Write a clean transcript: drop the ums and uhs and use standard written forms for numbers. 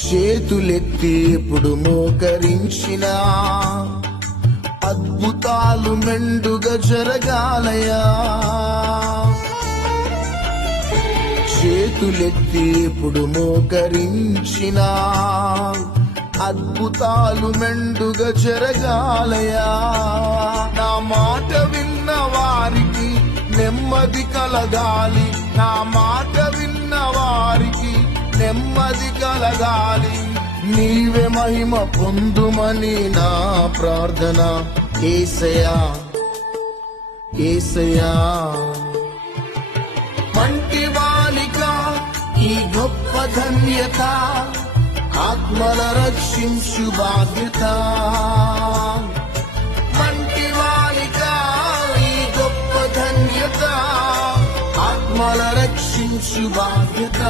చేతులెత్తి ఎప్పుడు మోకరించిన అద్భుతాలు మెండుగా జరగాలయా. చేతులెత్తి ఎప్పుడు మోకరించిన అద్భుతాలు మెండుగా జరగాలయా. నా మాట విన్న వారికి నెమ్మది కలగాలి, నా మాట విన్న వారికి నెమ్మది కలగాలి. నీవే మహిమ పొందుమని నా ప్రార్థన. యేసయ్యా యేసయ్యా, మంటి వాలిగా ఈ గొప్ప ధన్యత, ఆత్మల రక్షించు బాధ్యత. మంటి వాలిగా ఈ గొప్ప ధన్యత, ఆత్మల రక్షించు బాధ్యత.